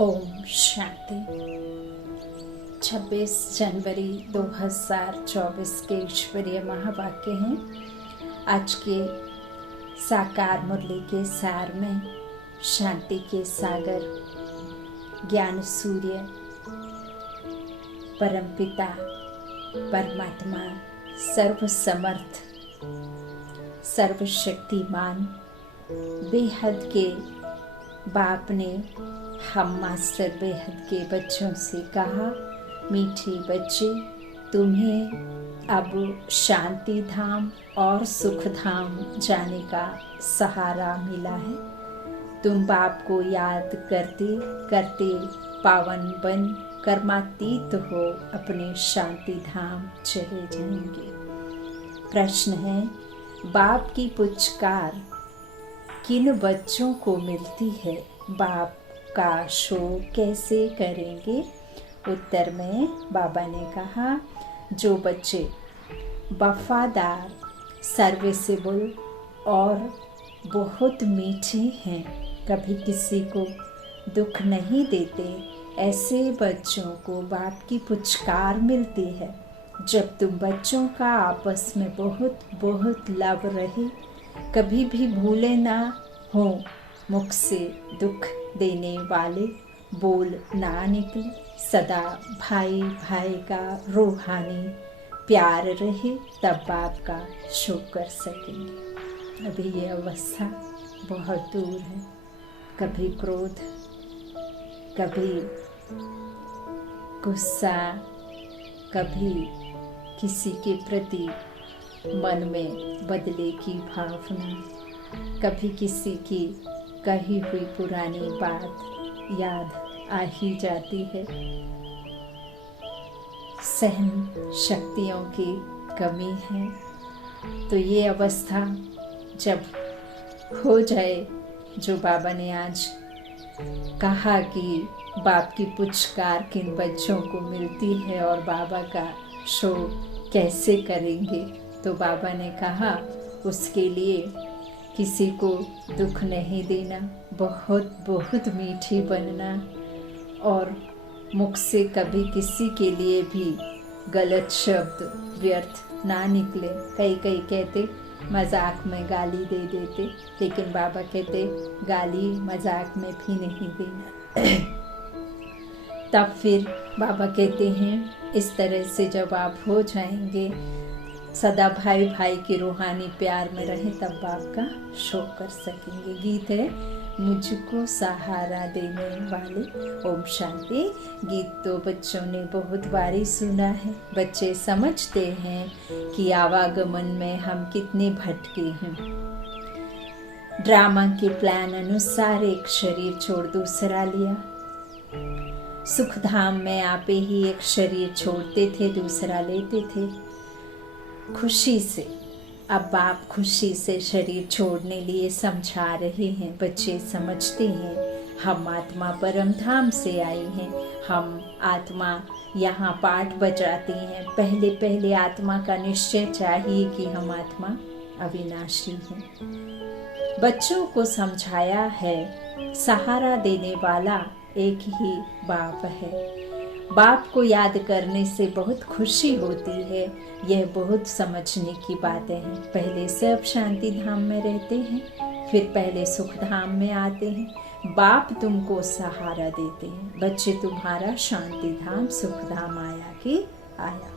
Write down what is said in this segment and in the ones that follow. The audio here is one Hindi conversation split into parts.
ओम शांति। 26 जनवरी 2024 के ईश्वरीय महावाक्य हैं। आज के साकार मुरली के सार में शांति के सागर ज्ञान सूर्य परमपिता परमात्मा सर्वसमर्थ सर्वशक्तिमान बेहद के बाप ने हम मास्टर बेहद के बच्चों से कहा, मीठे बच्चे, तुम्हें अब शांति धाम और सुख धाम जाने का सहारा मिला है। तुम बाप को याद करते करते पावन बन कर्मातीत हो अपने शांति धाम चले जाएंगे। प्रश्न है, बाप की पुचकार किन बच्चों को मिलती है? बाप का शो कैसे करेंगे? उत्तर में बाबा ने कहा, जो बच्चे वफादार, सर्विसेबल और बहुत मीठे हैं, कभी किसी को दुख नहीं देते, ऐसे बच्चों को बाप की पुचकार मिलती है। जब तुम बच्चों का आपस में बहुत बहुत लव रहे, कभी भी भूले ना हो, मुख से दुख देने वाले बोल ना निकले, सदा भाई भाई का रूहानी प्यार रहे, तब बाप का शो कर सकेंगे। अभी ये अवस्था बहुत दूर है। कभी क्रोध, कभी गुस्सा, कभी किसी के प्रति मन में बदले की भावना, कभी किसी की कही हुई पुरानी बात याद आ ही जाती है। सहन शक्तियों की कमी है। तो ये अवस्था जब हो जाए, जो बाबा ने आज कहा कि बाप की पुचकार किन बच्चों को मिलती है और बाबा का शो कैसे करेंगे, तो बाबा ने कहा उसके लिए किसी को दुख नहीं देना, बहुत बहुत मीठी बनना और मुख से कभी किसी के लिए भी गलत शब्द व्यर्थ ना निकले। कई कहते मजाक में गाली दे देते, लेकिन बाबा कहते गाली मजाक में भी नहीं देना। तब फिर बाबा कहते हैं, इस तरह से जब आप हो जाएंगे, सदा भाई भाई के रूहानी प्यार में रहे, तब बाप का शो कर सकेंगे। गीत है, मुझको सहारा देने वाले। ओम शांति। गीत तो बच्चों ने बहुत बारी सुना है। बच्चे समझते हैं कि आवागमन में हम कितने भटके हैं। ड्रामा के प्लान अनुसार एक शरीर छोड़ दूसरा लिया। सुखधाम में आपे ही एक शरीर छोड़ते थे, दूसरा लेते थे खुशी से। अब बाप खुशी से शरीर छोड़ने लिए समझा रहे हैं। बच्चे समझते हैं हम आत्मा परम धाम से आए हैं, हम आत्मा यहाँ पाठ बजाते हैं। पहले पहले आत्मा का निश्चय चाहिए कि हम आत्मा अविनाशी हैं। बच्चों को समझाया है, सहारा देने वाला एक ही बाप है। बाप को याद करने से बहुत खुशी होती है। यह बहुत समझने की बातें हैं। पहले सब शांति धाम में रहते हैं, फिर पहले सुख धाम में आते हैं। बाप तुमको सहारा देते हैं। बच्चे, तुम्हारा शांति धाम सुख धाम आया कि आया।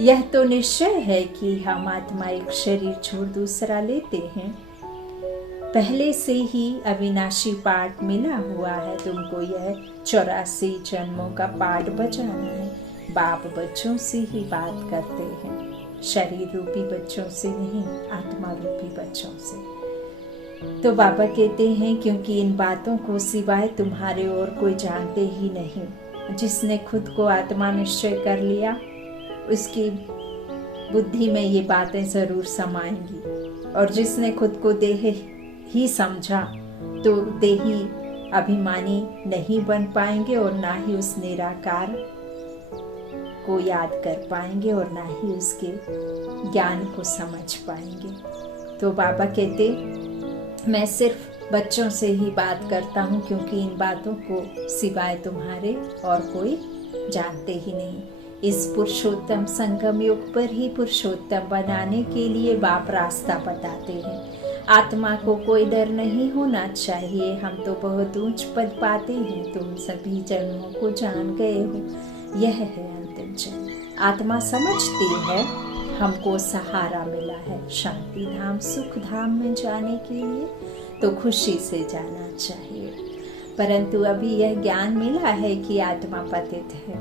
यह तो निश्चय है कि हम आत्मा एक शरीर छोड़ दूसरा लेते हैं। पहले से ही अविनाशी पाठ मिला हुआ है तुमको। यह 84 जन्मों का पाठ बजाना है। बाप बच्चों से ही बात करते हैं, शरीर रूपी बच्चों से नहीं, आत्मा रूपी बच्चों से। तो बाबा कहते हैं, क्योंकि इन बातों को सिवाय तुम्हारे और कोई जानते ही नहीं। जिसने खुद को आत्मा निश्चय कर लिया, उसकी बुद्धि में ये बातें जरूर समाएंगी। और जिसने खुद को देह ही समझा, तो देही अभिमानी नहीं बन पाएंगे और ना ही उस निराकार को याद कर पाएंगे और ना ही उसके ज्ञान को समझ पाएंगे। तो बाबा कहते, मैं सिर्फ बच्चों से ही बात करता हूँ, क्योंकि इन बातों को सिवाय तुम्हारे और कोई जानते ही नहीं। इस पुरुषोत्तम संगम युग पर ही पुरुषोत्तम बनाने के लिए बाप रास्ता बताते हैं। आत्मा को कोई डर नहीं होना चाहिए। हम तो बहुत ऊंच पद पाते हैं, तुम सभी जन्मों को जान गए हो। यह है अंतिम जन्म। आत्मा समझती है हमको सहारा मिला है शांति धाम सुख धाम में जाने के लिए, तो खुशी से जाना चाहिए। परंतु अभी यह ज्ञान मिला है कि आत्मा पतित है।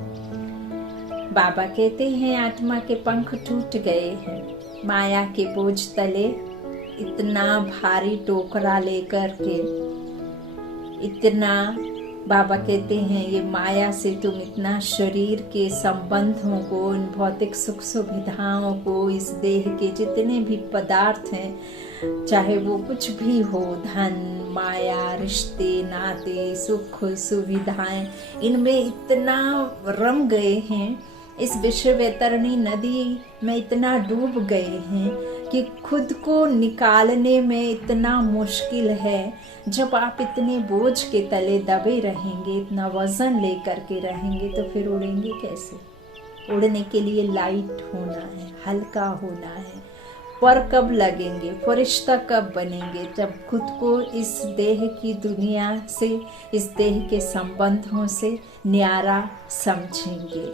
बाबा कहते हैं आत्मा के पंख टूट गए हैं। माया के बोझ तले इतना भारी टोकरा लेकर के, इतना बाबा कहते हैं ये माया से तुम इतना शरीर के संबंधों को, इन भौतिक सुख सुविधाओं को, इस देह के जितने भी पदार्थ हैं, चाहे वो कुछ भी हो, धन माया रिश्ते नाते सुख सुविधाएं, इनमें इतना रम गए हैं, इस विश्व वैतरणी नदी में इतना डूब गए हैं कि खुद को निकालने में इतना मुश्किल है। जब आप इतने बोझ के तले दबे रहेंगे, इतना वजन लेकर के रहेंगे, तो फिर उड़ेंगे कैसे? उड़ने के लिए लाइट होना है, हल्का होना है। पर कब लगेंगे, फरिश्ता कब बनेंगे? जब खुद को इस देह की दुनिया से, इस देह के संबंधों से न्यारा समझेंगे,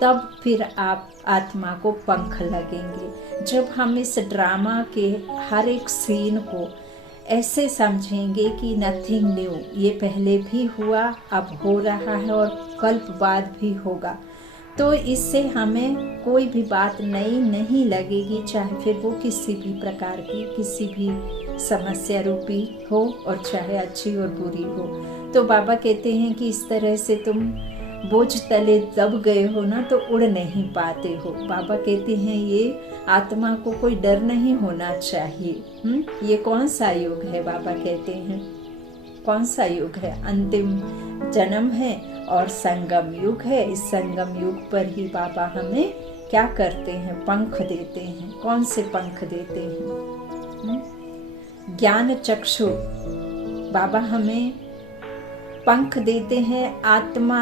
तब फिर आप आत्मा को पंख लगेंगे। जब हम इस ड्रामा के हर एक सीन को ऐसे समझेंगे कि नथिंग न्यू, ये पहले भी हुआ, अब हो रहा है और कल्प बाद भी होगा, तो इससे हमें कोई भी बात नई नहीं लगेगी, चाहे फिर वो किसी भी प्रकार की, किसी भी समस्या रूपी हो और चाहे अच्छी और बुरी हो। तो बाबा कहते हैं कि इस तरह से तुम बोझ तले दब गए हो ना, तो उड़ नहीं पाते हो। बाबा कहते हैं ये आत्मा को कोई डर नहीं होना चाहिए। ये कौन सा युग है? बाबा कहते हैं कौन सा युग है? अंतिम जन्म है और संगम युग है। इस संगम युग पर ही बाबा हमें क्या करते हैं? पंख देते हैं। कौन से पंख देते हैं? ज्ञान चक्षु। बाबा हमें पंख देते हैं। आत्मा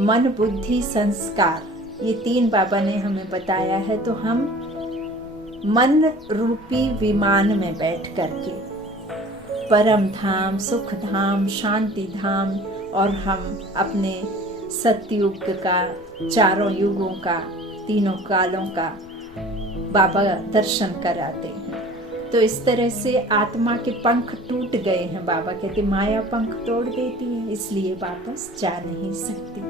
मन बुद्धि संस्कार, ये तीन बाबा ने हमें बताया है। तो हम मन रूपी विमान में बैठ करके परम धाम सुख धाम शांति धाम, और हम अपने सतयुग का, चारों युगों का, तीनों कालों का बाबा दर्शन कराते हैं। तो इस तरह से आत्मा के पंख टूट गए हैं। बाबा कहते माया पंख तोड़ देती है, इसलिए वापस जा नहीं सकती।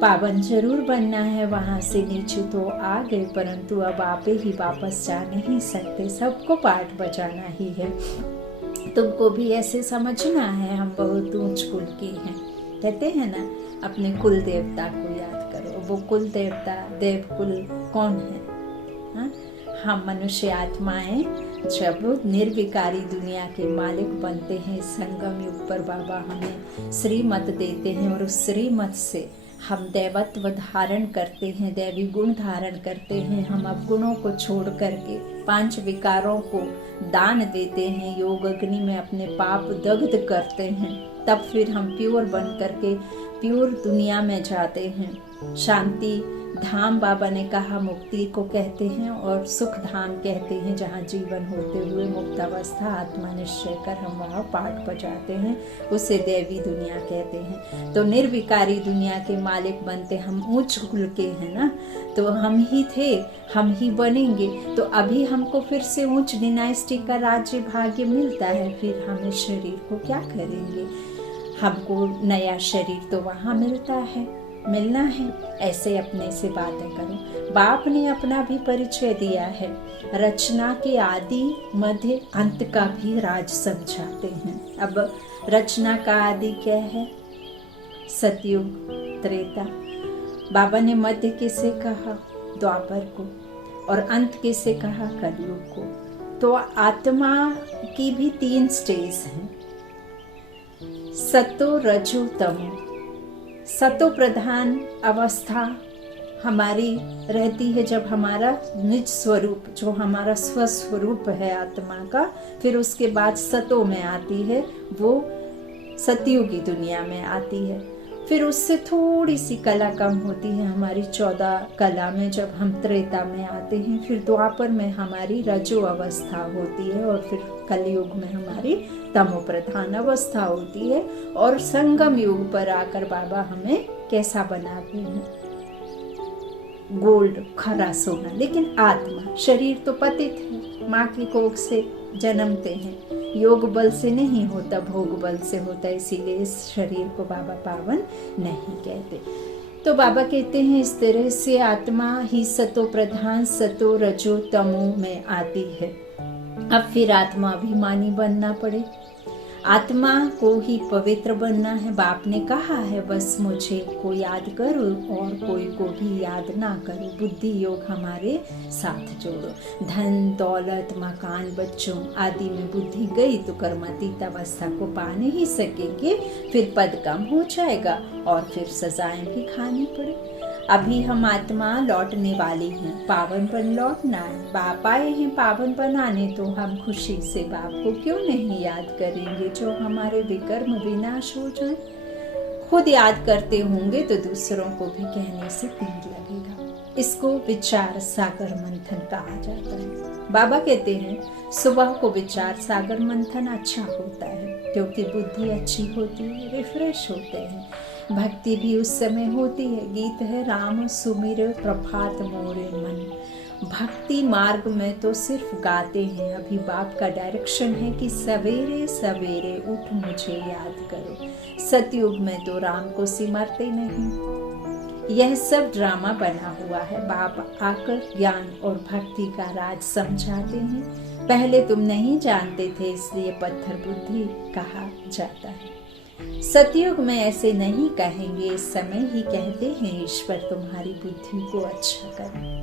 पावन जरूर बनना है, वहाँ से नीचे तो आ गए, परंतु अब आप ही वापस जा नहीं सकते। सबको पाठ बजाना ही है। तुमको भी ऐसे समझना है हम बहुत ऊंच कुल के हैं। कहते हैं ना, अपने कुल देवता को याद करो। वो कुल देवता देव कुल कौन है? हाँ? हम मनुष्य आत्माएं जब निर्विकारी दुनिया के मालिक बनते हैं, संगम युग पर बाबा हमें श्रीमत देते हैं, और उस श्रीमत से हम दैवत्व धारण करते हैं, दैवी गुण धारण करते हैं। हम अवगुणों को छोड़ करके 5 विकारों को दान देते हैं, योग अग्नि में अपने पाप दग्ध करते हैं, तब फिर हम प्योर बन करके प्योर दुनिया में जाते हैं। शांति धाम बाबा ने कहा मुक्ति को कहते हैं, और सुख धाम कहते हैं, जहाँ जीवन होते हुए मुक्त अवस्था आत्मा निश्चय कर हम वहाँ पाठ बजाते हैं, उसे देवी दुनिया कहते हैं। तो निर्विकारी दुनिया के मालिक बनते हम ऊंच कुल के हैं ना, तो हम ही थे, हम ही बनेंगे। तो अभी हमको फिर से ऊंच डिनाइस्टी का राज्य भाग्य मिलता है, फिर हम इस शरीर को क्या करेंगे? हमको नया शरीर तो वहाँ मिलना है। ऐसे अपने से बातें करो। बाप ने अपना भी परिचय दिया है, रचना के आदि मध्य अंत का भी राज समझाते हैं। अब रचना का आदि क्या है? सतयुग त्रेता। बाबा ने मध्य किसे कहा? द्वापर को। और अंत किसे कहा? कलयुग को। तो आत्मा की भी 3 स्टेज हैं, सतो रजो तमो। सतो प्रधान अवस्था हमारी रहती है जब हमारा निज स्वरूप, जो हमारा स्वस्वरूप है आत्मा का, फिर उसके बाद सतों में आती है, वो सतयुग की दुनिया में आती है। फिर उससे थोड़ी सी कला कम होती है हमारी 14 कला में, जब हम त्रेता में आते हैं। फिर द्वापर में हमारी रजो अवस्था होती है, और फिर कलयुग में हमारी तमो प्रधान अवस्था होती है। और संगम युग पर आकर बाबा हमें कैसा बनाते हैं, गोल्ड, खरा सोना। लेकिन आत्मा, शरीर तो पतित है, माँ की कोख से जन्मते हैं, योग बल से नहीं होता, भोग बल से होता, इसीलिए इस शरीर को बाबा पावन नहीं कहते। तो बाबा कहते हैं इस तरह से आत्मा ही सतो प्रधान, सतो रजो तमो में आती है। अब फिर आत्मा अभिमानी बनना पड़े, आत्मा को ही पवित्र बनना है। बाप ने कहा है बस मुझे को याद करो और कोई को भी याद ना करो, बुद्धि योग हमारे साथ जोड़ो। धन दौलत मकान बच्चों आदि में बुद्धि गई तो कर्मातीत अवस्था को पा नहीं सकेंगे, फिर पद कम हो जाएगा और फिर सजाएं भी खानी पड़े। अभी हम आत्मा लौटने वाली हैं, पावनपन लौटना है। बाप आए हैं पावन बनाने, तो हम खुशी से बाप को क्यों नहीं याद करेंगे, जो हमारे विकर्म विनाश हो जाए। खुद याद करते होंगे तो दूसरों को भी कहने से तीर लगेगा। इसको विचार सागर मंथन कहा जाता है। बाबा कहते हैं सुबह को विचार सागर मंथन अच्छा होता है, क्योंकि बुद्धि अच्छी होती है, रिफ्रेश होते हैं। भक्ति भी उस समय होती है। गीत है राम सुमिर प्रभात मोरे मन। भक्ति मार्ग में तो सिर्फ गाते हैं। अभी बाप का डायरेक्शन है कि सवेरे सवेरे उठ मुझे याद करो। सतयुग में तो राम को सिमरते नहीं। यह सब ड्रामा बना हुआ है। बाप आकर ज्ञान और भक्ति का राज समझाते हैं। पहले तुम नहीं जानते थे, इसलिए पत्थर बुद्धि कहा जाता है। सतयुग में ऐसे नहीं कहेंगे, इस समय ही कहते हैं ईश्वर तुम्हारी बुद्धि को अच्छा करे।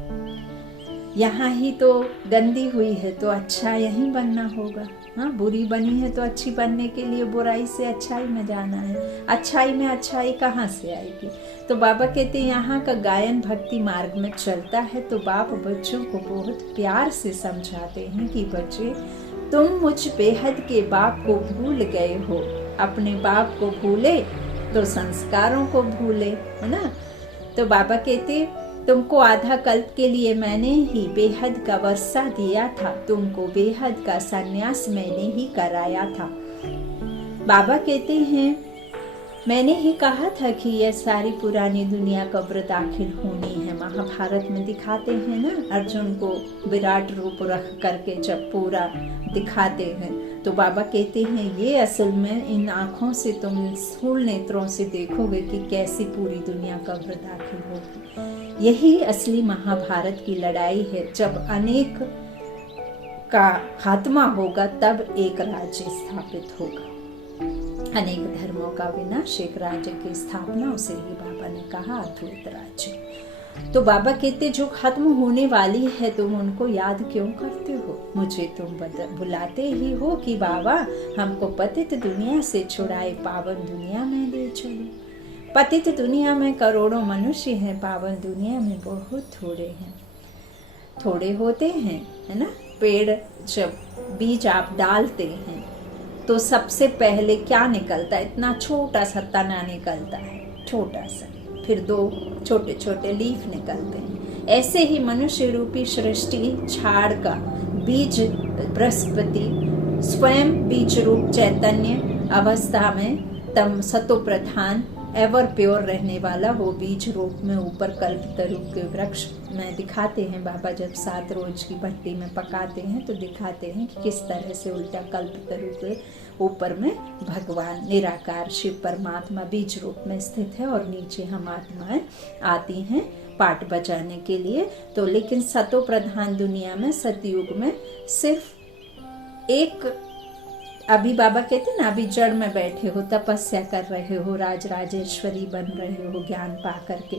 यहाँ ही तो गंदी हुई है तो अच्छा यहीं बनना होगा। हाँ, बुरी बनी है तो अच्छी बनने के लिए बुराई से अच्छाई में जाना है। अच्छाई में अच्छाई कहाँ से आएगी। तो बाबा कहते हैं यहाँ का गायन भक्ति मार्ग में चलता है। तो बाप बच्चों को बहुत प्यार से समझाते हैं कि बच्चे तुम मुझ बेहद के बाप को भूल गए हो। अपने बाप को भूले तो संस्कारों को भूले, है ना। तो बाबा कहते तुमको आधा कल्प के लिए मैंने ही बेहद का वर्षा दिया था, तुमको बेहद का संन्यास मैंने ही कराया था। बाबा कहते हैं मैंने ही कहा था कि यह सारी पुरानी दुनिया कब्र दाखिल होनी है। महाभारत में दिखाते हैं ना, अर्जुन को विराट रूप रख करके जब पूरा दिखाते हैं, तो बाबा कहते हैं ये असल में इन आँखों से तुम स्थूल नेत्रों से देखोगे कि कैसी पूरी दुनिया कब्र दाखिल होगी। यही असली महाभारत की लड़ाई है। जब अनेक का खात्मा होगा तब एक राज्य स्थापित होगा। अनेक धर्मों का विनाश, एक राज्य की स्थापना, उसे ही बाबा ने कहा अद्वैत राज्य। तो बाबा कहते जो खत्म होने वाली है तुम उनको याद क्यों करते हो। मुझे तुम बुलाते ही हो कि बाबा हमको पतित दुनिया से छुड़ाए, पावन दुनिया में ले चलो। पतित दुनिया में करोड़ों मनुष्य हैं, पावन दुनिया में बहुत थोड़े हैं। थोड़े होते हैं, है ना। पेड़ जब बीज आप डालते हैं तो सबसे पहले क्या निकलता है, इतना छोटा सा तना निकलता है, छोटा सा, फिर 2 छोटे छोटे लीफ निकलते हैं। ऐसे ही मनुष्य रूपी सृष्टि झाड़ का बीज बृहस्पति स्वयं बीज रूप चैतन्य अवस्था में तम सतो प्रधान एवर प्योर रहने वाला वो बीज रूप में ऊपर कल्प तरु के वृक्ष में दिखाते हैं। बाबा जब 7 रोज की भट्टी में पकाते हैं तो दिखाते हैं कि किस तरह से उल्टा कल्प तरु के ऊपर में भगवान निराकार शिव परमात्मा बीज रूप में स्थित है और नीचे हम आत्माएं आती हैं पाठ बजाने के लिए। तो लेकिन सतो प्रधान दुनिया में सतयुग में सिर्फ एक, अभी बाबा कहते ना अभी जड़ में बैठे हो, तपस्या कर रहे हो, राज राजेश्वरी बन रहे हो ज्ञान पा करके,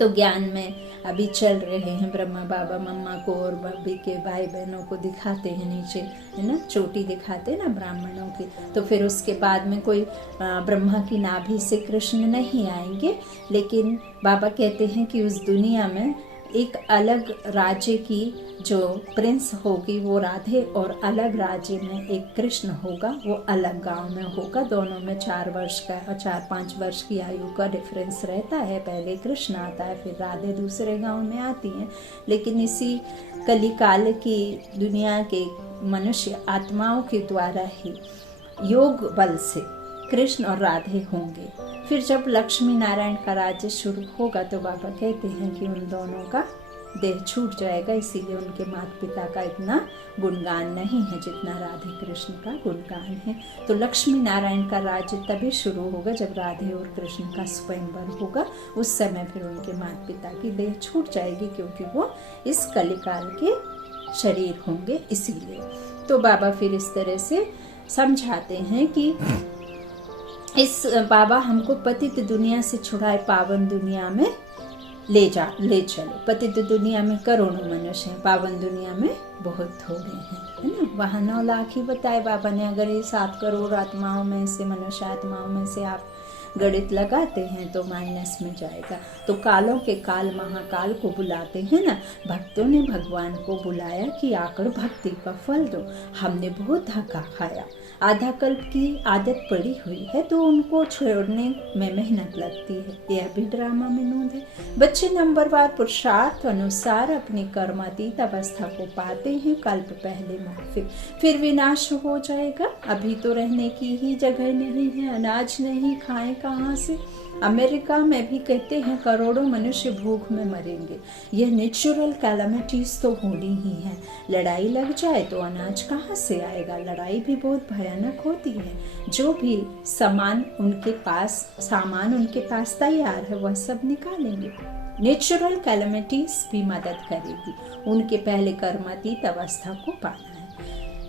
तो ज्ञान में अभी चल रहे हैं, ब्रह्मा बाबा मम्मा को और बब्बी के भाई बहनों को दिखाते हैं नीचे, है ना, चोटी दिखाते हैं ना ब्राह्मणों की। तो फिर उसके बाद में कोई ब्रह्मा की नाभि से कृष्ण नहीं आएंगे, लेकिन बाबा कहते हैं कि उस दुनिया में एक अलग राज्य की जो प्रिंस होगी वो राधे, और अलग राज्य में एक कृष्ण होगा, वो अलग गांव में होगा। दोनों में 4 वर्ष का और 4-5 वर्ष की आयु का डिफरेंस रहता है। पहले कृष्ण आता है, फिर राधे दूसरे गांव में आती हैं। लेकिन इसी कलिकाल की दुनिया के मनुष्य आत्माओं के द्वारा ही योग बल से कृष्ण और राधे होंगे। फिर जब लक्ष्मी नारायण का राज्य शुरू होगा तो बाबा कहते हैं कि उन दोनों का देह छूट जाएगा, इसीलिए उनके माता पिता का इतना गुणगान नहीं है जितना राधे कृष्ण का गुणगान है। तो लक्ष्मी नारायण का राज्य तभी शुरू होगा जब राधे और कृष्ण का स्वयंवर होगा। उस समय फिर उनके माता पिता की देह छूट जाएगी, क्योंकि वो इस कलिकाल के शरीर होंगे इसीलिए। तो बाबा फिर इस तरह से समझाते हैं कि इस बाबा हमको पतित दुनिया से छुड़ाए पावन दुनिया में ले चलो। पतित दुनिया में करोड़ों मनुष्य हैं, पावन दुनिया में बहुत थोड़े हैं, है ना। वहाँ 9 लाख ही बताए बाबा ने। अगर ये 7 करोड़ आत्माओं में से, मनुष्य आत्माओं में से आप गणित लगाते हैं तो माइनस में जाएगा। तो कालों के काल महाकाल को बुलाते हैं ना। भक्तों ने भगवान को बुलाया कि आकर भक्ति का फल दो। हमने बहुत धक्का खाया, आधा कल्प की आदत पड़ी हुई है, तो उनको छोड़ने में मेहनत लगती है। यह भी ड्रामा में नोंद है। बच्चे नंबरवार पुरुषार्थ अनुसार अपनी कर्मातीत अवस्था को पाते हैं। कल्प पहले फिर विनाश हो जाएगा। अभी तो रहने की ही जगह नहीं है, अनाज नहीं, खाएं कहाँ से। अमेरिका में भी कहते हैं करोड़ों मनुष्य भूख में मरेंगे। यह नेचुरल कैलामिटीज तो होनी ही है। लड़ाई लग जाए तो अनाज कहाँ से आएगा। लड़ाई भी बहुत भयानक होती है। जो भी सामान उनके पास तैयार है वह सब निकालेंगे। नेचुरल कैलामिटीज भी मदद करेगी। उनके पहले कर्मातीत अवस्था को पाना है।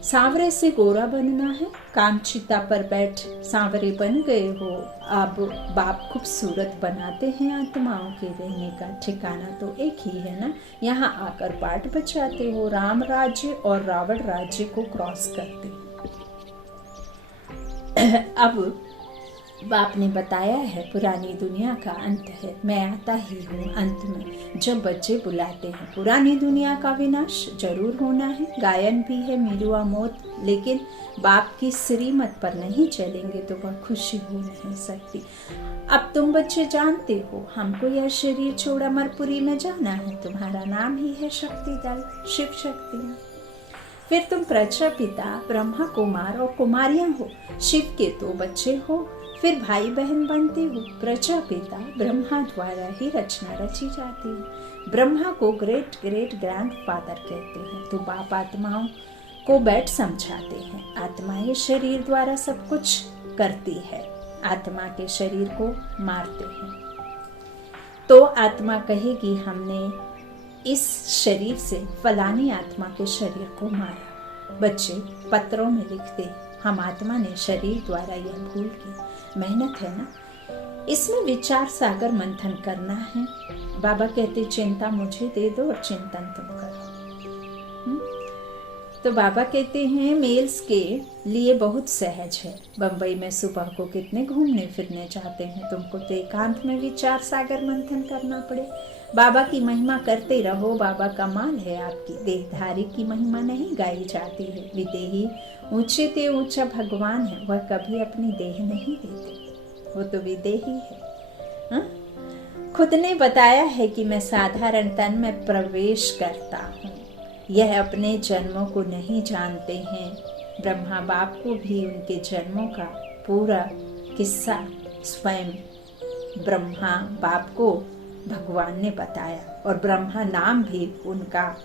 सांवरे से गोरा बनना है। कामचिता पर बैठ सांवरे बन गए हो। अब बाप खूबसूरत बनाते हैं। आत्माओं के रहने का ठिकाना तो एक ही है ना। यहाँ आकर पाठ बचाते हो। राम राज्य और रावण राज्य को क्रॉस करते हो। अब बाप ने बताया है पुरानी दुनिया का अंत है, मैं आता ही हूँ अंत में। जब बच्चे बुलाते हैं पुरानी दुनिया का विनाश जरूर होना है। गायन भी है मीरुआ मौत, लेकिन बाप की श्रीमत पर नहीं चलेंगे तो वह खुशी हो नहीं सकती। अब तुम बच्चे जानते हो हमको यह शरीर छोड़ अमरपुरी में जाना है। तुम्हारा नाम ही है शक्ति दल, शिव शक्तियाँ। फिर तुम प्रजापिता, ब्रह्मा कुमार और कुमारियां हो। शिव के तो बच्चे हो, फिर भाई बहन बनते हो। प्रजापिता ब्रह्मा द्वारा ही रचना रची जाती है। ब्रह्मा को ग्रेट ग्रैंडफादर कहते हैं। तो बाप आत्माओं को बैठ समझाते हैं। आत्मा ये शरीर द्वारा सब कुछ करती है। आत्मा के शरीर को मारते हैं तो आत्मा कहेगी हमने इस शरीर से फलानी आत्मा के शरीर को मारा। बच्चे पत्रों में लिखते हम आत्मा ने शरीर द्वारा यह भूल की। मेहनत है ना, इसमें विचार सागर मंथन करना है। बाबा कहते चिंता मुझे दे दो और चिंतन तुम करो। तो बाबा कहते हैं मेल्स के लिए बहुत सहज है। बम्बई में सुबह को कितने घूमने फिरने जाते हैं। तुमको तो एकांत में विचार सागर मंथन करना पड़े। बाबा की महिमा करते रहो। बाबा का माल है आपकी। देहधारी की महिमा नहीं गाई जाती है। विदेही ऊंचे ते ऊंचा भगवान है। वह कभी अपनी देह नहीं देते, वो तो विदेही है। हा? खुद ने बताया है कि मैं साधारण तन में प्रवेश करता हूँ। यह अपने जन्मों को नहीं जानते हैं। ब्रह्मा बाप को भी उनके जन्मों का पूरा किस्सा स्वयं ब्रह्मा बाप को भगवान ने बताया, और ब्रह्मा नाम भी उनका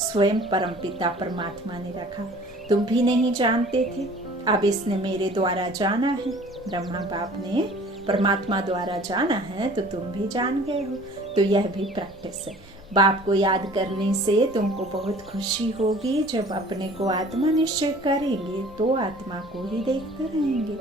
स्वयं परमपिता परमात्मा ने रखा। तुम भी नहीं जानते थे, अब इसने मेरे द्वारा जाना है। ब्रह्मा बाप ने परमात्मा द्वारा जाना है तो तुम भी जान गए हो। तो यह भी प्रैक्टिस है। बाप को याद करने से तुमको बहुत खुशी होगी। जब अपने को आत्मा निश्चय करेंगे तो आत्मा को ही देखते रहेंगे।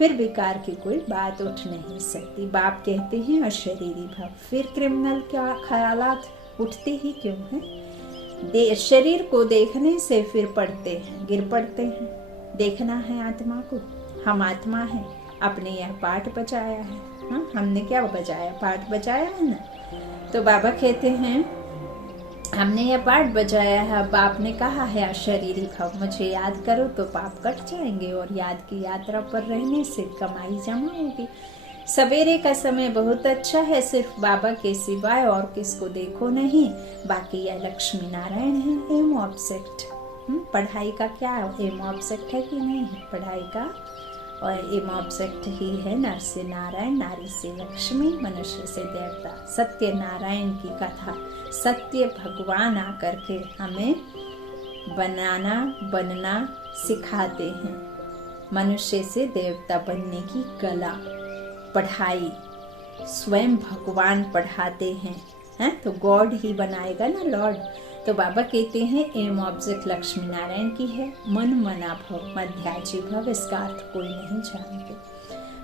फिर विकार की कोई बात उठ नहीं सकती। बाप कहते हैं अशरीरी भाव, फिर क्रिमिनल क्या ख्यालात उठते ही क्यों हैं? शरीर को देखने से फिर पड़ते हैं, गिर पड़ते हैं। देखना है आत्मा को, हम आत्मा हैं। अपने यह पाठ बजाया है, हाँ हमने क्या बजाया? पाठ बजाया है ना। तो बाबा कहते हैं हमने यह पाठ बजाया है। अब आपने कहा है अशरीरी भव, मुझे याद करो तो पाप कट जाएंगे और याद की यात्रा पर रहने से कमाई जमा होगी। सवेरे का समय बहुत अच्छा है, सिर्फ बाबा के सिवाय और किसको देखो नहीं। बाकी यह लक्ष्मी नारायण है एम ऑब्जेक्ट। पढ़ाई का क्या एम ऑब्जेक्ट है कि नहीं है? पढ़ाई का और एम ऑब्जेक्ट ही है नर से नारायण, नारी से लक्ष्मी, मनुष्य से देवता। सत्य नारायण की कथा, सत्य भगवान आकर के हमें बनना सिखाते हैं। मनुष्य से देवता बनने की कला, पढ़ाई स्वयं भगवान पढ़ाते हैं तो गॉड ही बनाएगा ना, लॉर्ड। तो बाबा कहते हैं एम ऑब्जेक्ट लक्ष्मी नारायण की है। मन मना भव मध्याजी भव, इसका अर्थ कोई नहीं जानते।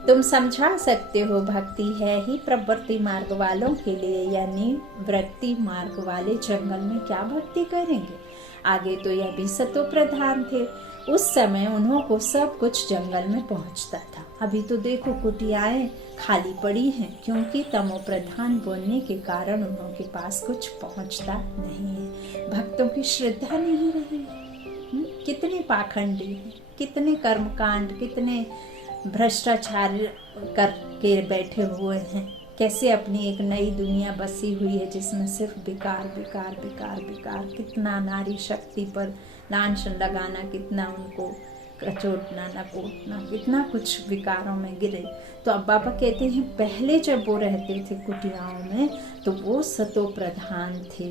तुम समझा सकते हो भक्ति है ही प्रवृत्ति मार्ग वालों के लिए, यानी वृत्ति मार्ग वाले जंगल में क्या भक्ति करेंगे। आगे तो यह भी सतो प्रधान थे, उस समय उन्हों को सब कुछ जंगल में पहुंचता था। अभी तो देखो कुटियाएं खाली पड़ी हैं, क्योंकि तमो प्रधान बोलने के कारण उन्हों के पास कुछ पहुंचता नहीं है। भक्तों की श्रद्धा नहीं रही है। कितने पाखंडी हैं, कितने कर्मकांड, कितने भ्रष्टाचार करके बैठे हुए हैं। कैसे अपनी एक नई दुनिया बसी हुई है जिसमें सिर्फ विकार विकार विकार विकार। कितना नारी शक्ति पर लांछन लगाना, कितना उनको कचोटना नकोटना, कितना कुछ विकारों में गिरे। तो अब बाबा कहते हैं पहले जब वो रहते थे कुटियाओं में तो वो सतो प्रधान थे,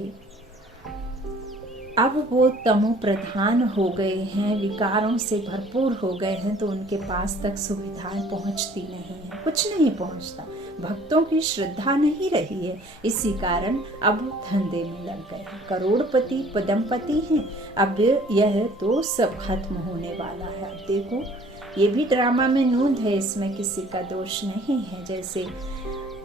अब वो तमो प्रधान हो गए हैं, विकारों से भरपूर हो गए हैं। तो उनके पास तक सुविधाएं पहुंचती नहीं है, कुछ नहीं पहुंचता। भक्तों की श्रद्धा नहीं रही है, इसी कारण अब धंधे में लग गए हैं। करोड़पति पदमपति हैं, अब यह तो सब खत्म होने वाला है। अब देखो ये भी ड्रामा में नूंद है, इसमें किसी का दोष नहीं है। जैसे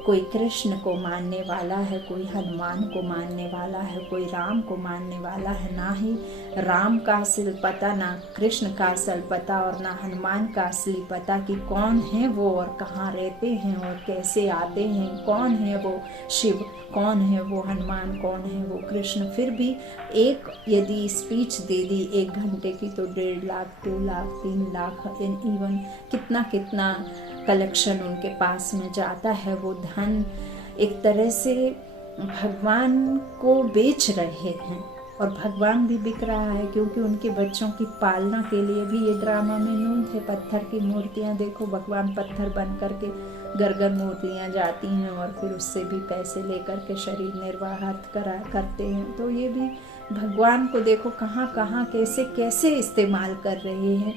कोई कृष्ण को मानने वाला है, कोई हनुमान को मानने वाला है, कोई राम को मानने वाला है। ना ही राम का असली पता, ना कृष्ण का असल पता और ना हनुमान का असली पता कि कौन है वो और कहाँ रहते हैं और कैसे आते हैं। कौन है वो शिव, कौन है वो हनुमान, कौन है वो कृष्ण। फिर भी एक यदि स्पीच दे दी 1 घंटे की तो 1.5 लाख 2 लाख 3 लाख इवन कितना कितना कलेक्शन उनके पास में जाता है। वो धन एक तरह से भगवान को बेच रहे हैं और भगवान भी बिक रहा है, क्योंकि उनके बच्चों की पालना के लिए भी ये ड्रामा में नूंद है। पत्थर की मूर्तियाँ देखो, भगवान पत्थर बन करके गरगर मूर्तियाँ जाती हैं और फिर उससे भी पैसे लेकर के शरीर निर्वाह करते हैं। तो ये भी भगवान को देखो कहाँ कहाँ कैसे कैसे इस्तेमाल कर रहे हैं।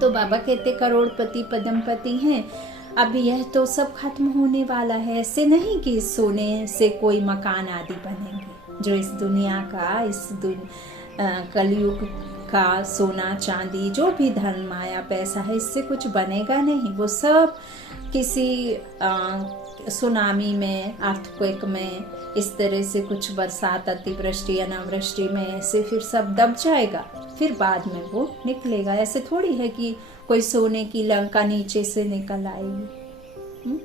तो बाबा कहते करोड़पति पदमपति हैं, अब यह तो सब खत्म होने वाला है। ऐसे नहीं कि सोने से कोई मकान आदि बनेंगे। जो इस दुनिया का, इस कलयुग का सोना चांदी, जो भी धन माया पैसा है, इससे कुछ बनेगा नहीं। वो सब किसी सुनामी में, अर्थक्वेक में, इस तरह से कुछ बरसात, अतिवृष्टि अनावृष्टि में ऐसे फिर सब दब जाएगा, फिर बाद में वो निकलेगा। ऐसे थोड़ी है कि कोई सोने की लंका नीचे से निकल आएगी।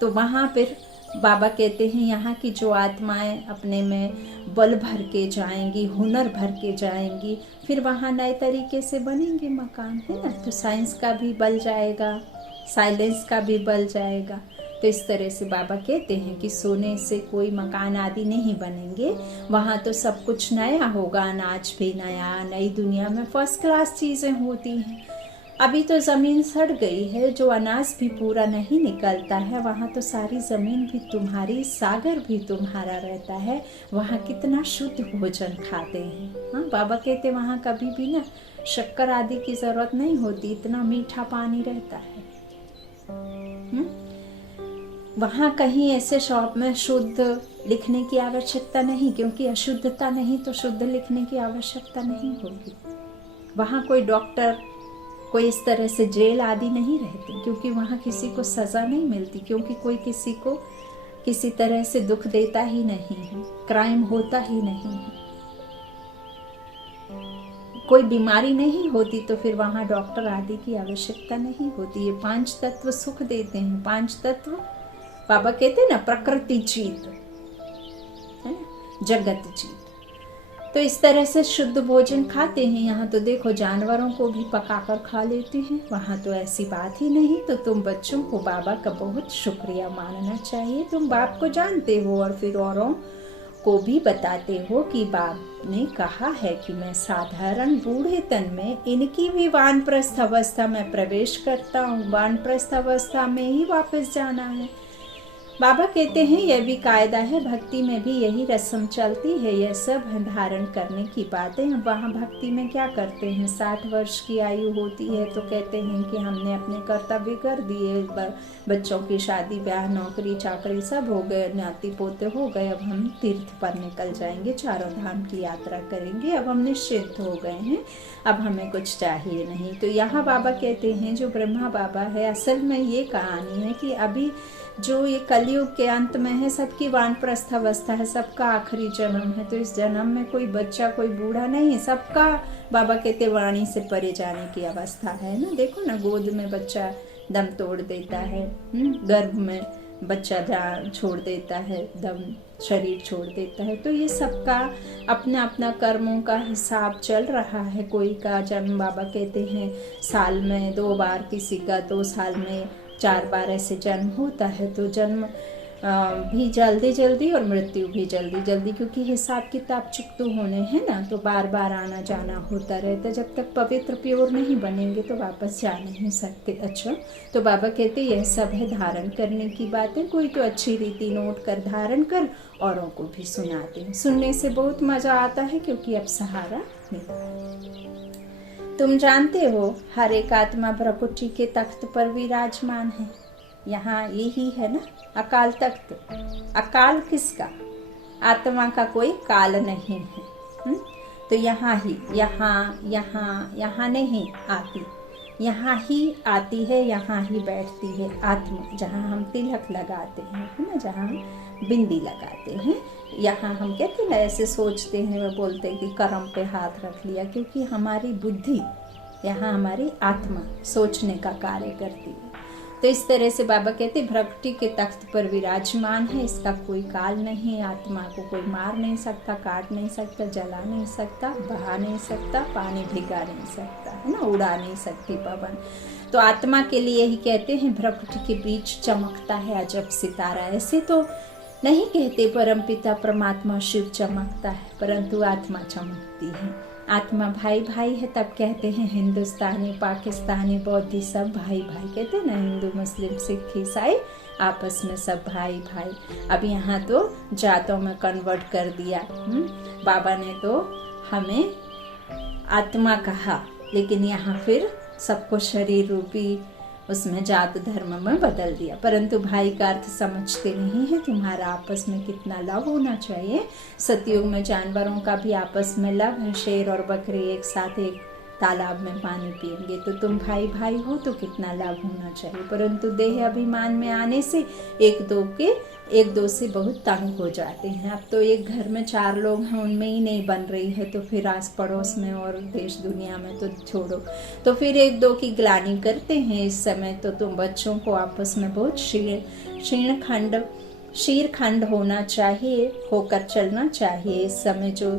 तो वहाँ फिर बाबा कहते हैं यहाँ की जो आत्माएं अपने में बल भर के जाएंगी, हुनर भर के जाएंगी, फिर वहाँ नए तरीके से बनेंगे मकान, है ना। तो साइंस का भी बल जाएगा, साइलेंस का भी बल जाएगा। तो इस तरह से बाबा कहते हैं कि सोने से कोई मकान आदि नहीं बनेंगे, वहाँ तो सब कुछ नया होगा, अनाज भी नया, नई दुनिया में फर्स्ट क्लास चीज़ें होती हैं। अभी तो ज़मीन सड़ गई है, जो अनाज भी पूरा नहीं निकलता है, वहाँ तो सारी ज़मीन भी तुम्हारी, सागर भी तुम्हारा रहता है। वहाँ कितना शुद्ध भोजन खाते हैं। हाँ, बाबा कहते वहाँ कभी भी ना शक्कर आदि की ज़रूरत नहीं होती, इतना मीठा पानी रहता है। वहाँ कहीं ऐसे शॉप में शुद्ध लिखने की आवश्यकता नहीं, क्योंकि अशुद्धता नहीं तो शुद्ध लिखने की आवश्यकता नहीं होगी। वहाँ कोई डॉक्टर कोई इस तरह से जेल आदि नहीं रहती, क्योंकि वहाँ किसी को सज़ा नहीं मिलती, क्योंकि कोई किसी को किसी तरह से दुख देता ही नहीं है, क्राइम होता ही नहीं है, कोई बीमारी नहीं होती, तो फिर वहाँ डॉक्टर आदि की आवश्यकता नहीं होती। ये 5 तत्व सुख देते हैं। 5 तत्व बाबा कहते हैं ना, प्रकृति जीत है ना, जगत जीत। तो इस तरह से शुद्ध भोजन खाते हैं। यहाँ तो देखो जानवरों को भी पकाकर खा लेते हैं, वहाँ तो ऐसी बात ही नहीं। तो तुम बच्चों को बाबा का बहुत शुक्रिया मानना चाहिए। तुम बाप को जानते हो और फिर औरों को भी बताते हो कि बाप ने कहा है कि मैं साधारण बूढ़े तन में इनकी भी वानप्रस्थ अवस्था में प्रवेश करता हूँ, वानप्रस्थ अवस्था में ही वापस जाना है। बाबा कहते हैं यह भी कायदा है, भक्ति में भी यही रस्म चलती है। यह सब धारण करने की बातें। वहाँ भक्ति में क्या करते हैं, 60 वर्ष की आयु होती है तो कहते हैं कि हमने अपने कर्तव्य कर दिए, बच्चों की शादी ब्याह नौकरी चाकरी सब हो गए, नाती पोते हो गए, अब हम तीर्थ पर निकल जाएंगे, चारों धाम की यात्रा करेंगे, अब हम निश्चिंत हो गए हैं, अब हमें कुछ चाहिए नहीं। तो यहाँ बाबा कहते हैं जो ब्रह्मा बाबा है, असल में ये कहानी है कि अभी जो ये कलयुग के अंत में है, सबकी वानप्रस्थ अवस्था है, सबका आखिरी जन्म है। तो इस जन्म में कोई बच्चा कोई बूढ़ा नहीं है, सबका बाबा कहते वाणी से परे जाने की अवस्था है ना। देखो ना, गोद में बच्चा दम तोड़ देता है, गर्भ में बच्चा जान छोड़ देता है, दम शरीर छोड़ देता है। तो ये सबका अपना अपना कर्मों का हिसाब चल रहा है। कोई का जन्म बाबा कहते हैं साल में 2 बार, किसी का 2 साल में 4 बार ऐसे जन्म होता है। तो जन्म भी जल्दी जल्दी और मृत्यु भी जल्दी जल्दी, क्योंकि हिसाब किताब चुकते होने हैं ना, तो बार बार आना जाना होता रहता है। जब तक पवित्र प्योर नहीं बनेंगे तो वापस जा नहीं सकते। अच्छा, तो बाबा कहते यह सब है धारण करने की बातें। कोई तो अच्छी रीति नोट कर धारण कर औरों को भी सुनाते हैं। सुनने से बहुत मजा आता है, क्योंकि अब सहारा मिला है। तुम जानते हो हर एक आत्मा प्रकृति के तख्त पर विराजमान है। यहाँ यही है ना अकाल तख्त। अकाल किसका? आत्मा का कोई काल नहीं है। तो यहाँ ही यहाँ नहीं आती, यहाँ ही आती है, यहाँ ही बैठती है आत्मा। जहाँ हम तिलक लगाते हैं, है ना, जहाँ बिंदी लगाते हैं, यहाँ हम कहते हैं ना, ऐसे सोचते हैं, वो बोलते हैं कि करम पे हाथ रख लिया, क्योंकि हमारी बुद्धि, यहाँ हमारी आत्मा सोचने का कार्य करती है। तो इस तरह से बाबा कहते प्रकृति के तख्त पर विराजमान है, इसका कोई काल नहीं। आत्मा को कोई मार नहीं सकता, काट नहीं सकता, जला नहीं सकता, बहा नहीं सकता, पानी भिगा नहीं सकता, है ना, उड़ा नहीं सकती पवन। तो आत्मा के लिए ही कहते हैं प्रकृति के बीच चमकता है अजब सितारा। ऐसे तो नहीं कहते परमपिता परमात्मा शिव चमकता है, परंतु आत्मा चमकती है। आत्मा भाई भाई है, तब कहते हैं हिंदुस्तानी पाकिस्तानी बौद्धी सब भाई भाई। कहते हैं ना, हिंदू मुस्लिम सिख ईसाई आपस में सब भाई भाई। अब यहाँ तो जातों में कन्वर्ट कर दिया। बाबा ने तो हमें आत्मा कहा, लेकिन यहाँ फिर सबको शरीर रूपी उसमें जात धर्म में बदल दिया। परंतु भाई का अर्थ समझते नहीं है। तुम्हारा आपस में कितना लव होना चाहिए। सतयुग में जानवरों का भी आपस में लव है। शेर और बकरी एक साथ एक तालाब में पानी पिएंगे, तो तुम भाई भाई हो तो कितना लव होना चाहिए। परंतु देह अभिमान में आने से एक दो से बहुत तंग हो जाते हैं। अब तो एक घर में 4 लोग हैं, उनमें ही नहीं बन रही है, तो फिर आस पड़ोस में और देश दुनिया में तो छोड़ो। तो फिर 1-2 की ग्लानि करते हैं। इस समय तो तुम बच्चों को आपस में बहुत शीरखंड होना चाहिए, होकर चलना चाहिए। इस समय जो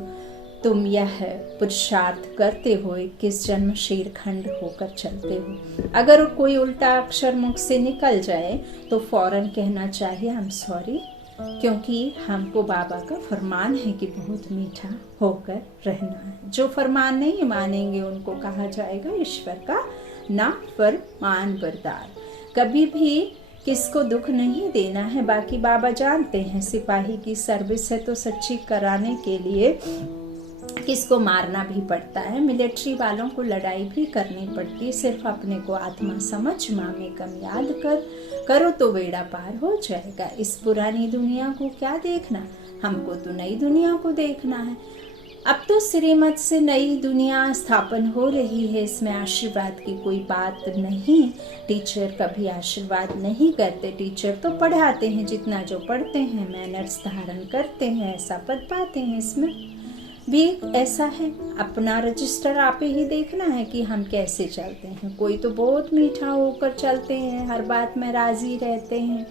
तुम यह पुरुषार्थ करते हो, 21 जन्म शीरखंड होकर चलते हो। अगर कोई उल्टा अक्षर मुख से निकल जाए तो फौरन कहना चाहिए आई एम सॉरी, क्योंकि हमको बाबा का फरमान है कि बहुत मीठा होकर रहना है। जो फरमान नहीं मानेंगे उनको कहा जाएगा ईश्वर का ना फरमान बरदार। कभी भी किसको दुख नहीं देना है। बाकी बाबा जानते हैं सिपाही की सर्विस है तो सच्ची कराने के लिए किसको मारना भी पड़ता है। मिलिट्री वालों को लड़ाई भी करनी पड़ती है। सिर्फ अपने को आत्मा समझ, मामे कम याद करो तो बेड़ा पार हो जाएगा। इस पुरानी दुनिया को क्या देखना, हमको तो नई दुनिया को देखना है। अब तो श्रीमत से नई दुनिया स्थापन हो रही है, इसमें आशीर्वाद की कोई बात नहीं। टीचर कभी आशीर्वाद नहीं करते, टीचर तो पढ़ाते हैं, जितना जो पढ़ते हैं मैनर्स धारण करते हैं, ऐसा पद पाते हैं। इसमें भी ऐसा है, अपना रजिस्टर आप ही देखना है कि हम कैसे चलते हैं। कोई तो बहुत मीठा होकर चलते हैं, हर बात में राजी रहते हैं।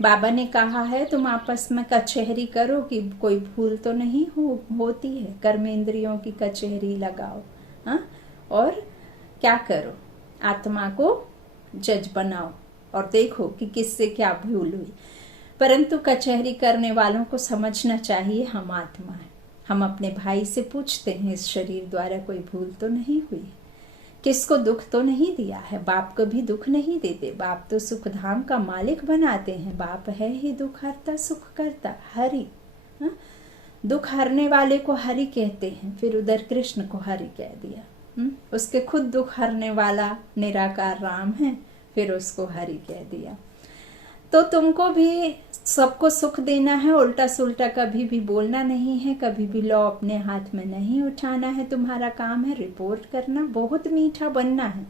बाबा ने कहा है तुम आपस में कचहरी करो कि कोई भूल तो नहीं होती है, कर्मेंद्रियों की कचहरी लगाओ। हाँ, और क्या करो, आत्मा को जज बनाओ और देखो कि किससे क्या भूल हुई। परंतु कचहरी करने वालों को समझना चाहिए हम आत्मा है। हम अपने भाई से पूछते हैं इस शरीर द्वारा कोई भूल तो नहीं हुई, किसको दुख तो नहीं दिया है। बाप कभी दुख नहीं देते, बाप तो सुख धाम का मालिक बनाते हैं। बाप है ही दुख हरता सुख करता, हरि। दुख हरने वाले को हरि कहते हैं, फिर उधर कृष्ण को हरि कह दिया। उसके खुद दुख हरने वाला निराकार राम है, फिर उसको हरि कह दिया। तो तुमको भी सबको सुख देना है, उल्टा सुल्टा कभी भी बोलना नहीं है, कभी भी लॉ अपने हाथ में नहीं उठाना है। तुम्हारा काम है रिपोर्ट करना, बहुत मीठा बनना है।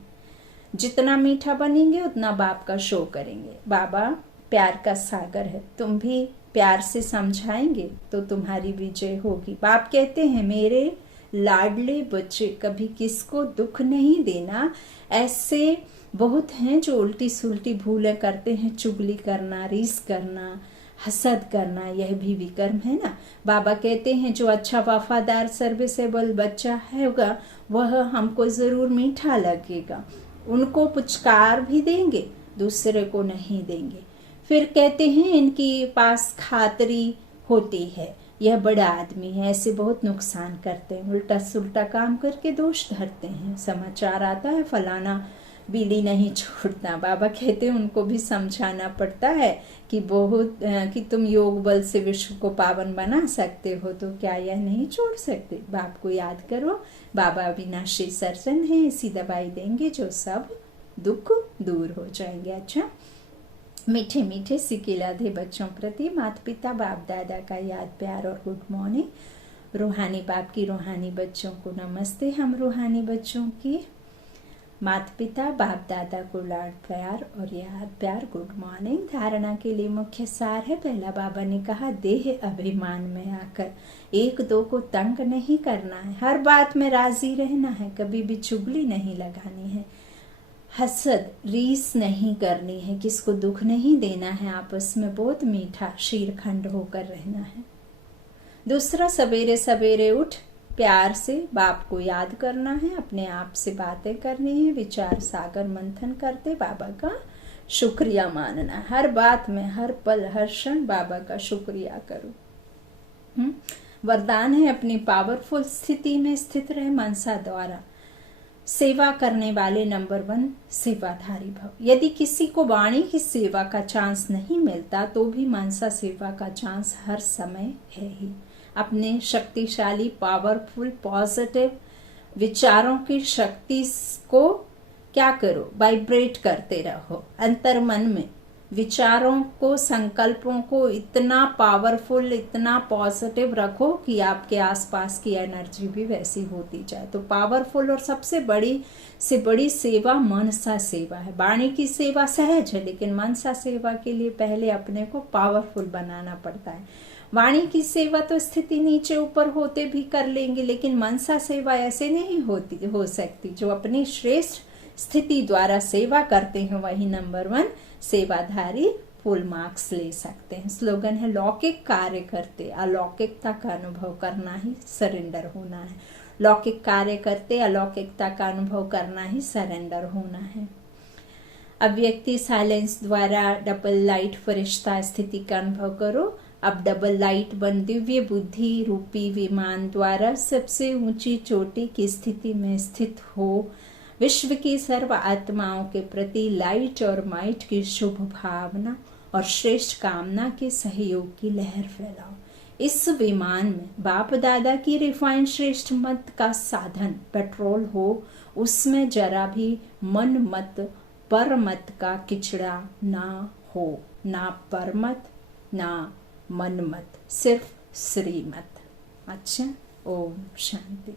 जितना मीठा बनेंगे उतना बाप का शो करेंगे। बाबा प्यार का सागर है, तुम भी प्यार से समझाएंगे तो तुम्हारी विजय होगी। बाप कहते हैं मेरे लाडले बच्चे, कभी किसको दुख नहीं देना। ऐसे बहुत हैं जो उल्टी सुल्टी भूलें करते हैं, चुगली करना, रीस करना, हसद करना, यह भी विकर्म है ना। बाबा कहते हैं जो अच्छा वफादार सर्विसेबल बच्चा होगा वह हमको जरूर मीठा लगेगा, उनको पुचकार भी देंगे, दूसरे को नहीं देंगे। फिर कहते हैं इनकी पास खातरी होती है, यह बड़ा आदमी है, ऐसे बहुत नुकसान करते हैं, उल्टा सुल्टा काम करके दोष धरते हैं। समाचार आता है फलाना बीड़ी नहीं छोड़ता। बाबा कहते हैं उनको भी समझाना पड़ता है कि बहुत कि तुम योग बल से विश्व को पावन बना सकते हो, तो क्या यह नहीं छोड़ सकते। बाप को याद करो, बाबा अविनाशी सर्जन है, ऐसी दवाई देंगे जो सब दुख दूर हो जाएंगे। अच्छा, मीठे मीठे सिकिलाधे बच्चों प्रति माता पिता बाप दादा का याद प्यार और गुड मॉर्निंग। रूहानी बाप की रूहानी बच्चों को नमस्ते। हम रूहानी बच्चों की माता पिता बाप दादा को लाड प्यार और याद प्यार गुड मॉर्निंग। धारणा के लिए मुख्य सार है, पहला बाबा ने कहा देह अभिमान में आकर एक दो को तंग नहीं करना है, हर बात में राजी रहना है, कभी भी चुगली नहीं लगानी है, हसद रीस नहीं करनी है, किसको दुख नहीं देना है, आपस में बहुत मीठा शीरखंड होकर रहना है। दूसरा, सवेरे सवेरे उठ प्यार से बाप को याद करना है, अपने आप से बातें करनी है, विचार सागर मंथन करते बाबा का शुक्रिया मानना, हर बात में हर पल हर क्षण बाबा का शुक्रिया करो। वरदान है अपनी पावरफुल स्थिति में स्थित रहे मनसा द्वारा सेवा करने वाले नंबर 1 सेवाधारी भव। यदि किसी को वाणी की सेवा का चांस नहीं मिलता तो भी मनसा सेवा का चांस हर समय है ही। अपने शक्तिशाली पावरफुल पॉजिटिव विचारों की शक्ति को क्या करो, वाइब्रेट करते रहो। अंतर मन में विचारों को संकल्पों को इतना पावरफुल इतना पॉजिटिव रखो कि आपके आसपास की एनर्जी भी वैसी होती जाए। तो पावरफुल और सबसे बड़ी से बड़ी सेवा मनसा सेवा है। वाणी की सेवा सहज है, लेकिन मनसा सेवा के लिए पहले अपने को पावरफुल बनाना पड़ता है। वाणी की सेवा तो स्थिति नीचे ऊपर होते भी कर लेंगे, लेकिन मनसा सेवा ऐसे नहीं हो सकती। जो अपनी श्रेष्ठ स्थिति द्वारा सेवा करते हैं वही नंबर 1 सेवाधारी फुल मार्क्स ले सकते हैं। स्लोगन है लौकिक कार्य करते अलौकिकता का अनुभव करना ही सरेंडर होना है। लौकिक कार्य करते अलौकिकता का अनुभव करना ही सरेंडर होना है। अव्यक्ति साइलेंस द्वारा डबल लाइट फरिश्ता स्थिति का अनुभव करो। अब डबल लाइट बन दिव्य बुद्धि रूपी विमान द्वारा सबसे ऊंची चोटी की स्थिति में स्थित हो विश्व की सर्व आत्माओं के प्रति लाइट और माइट की शुभ भावना और श्रेष्ठ कामना के सहयोग की लहर फैलाओ। इस विमान में बाप दादा की रिफाइंड श्रेष्ठ मत का साधन पेट्रोल हो, उसमें जरा भी मन मत पर मत का किचड़ा ना हो, ना पर मत ना मन मत, सिर्फ श्रीमत। अच्छा, ओम शांति।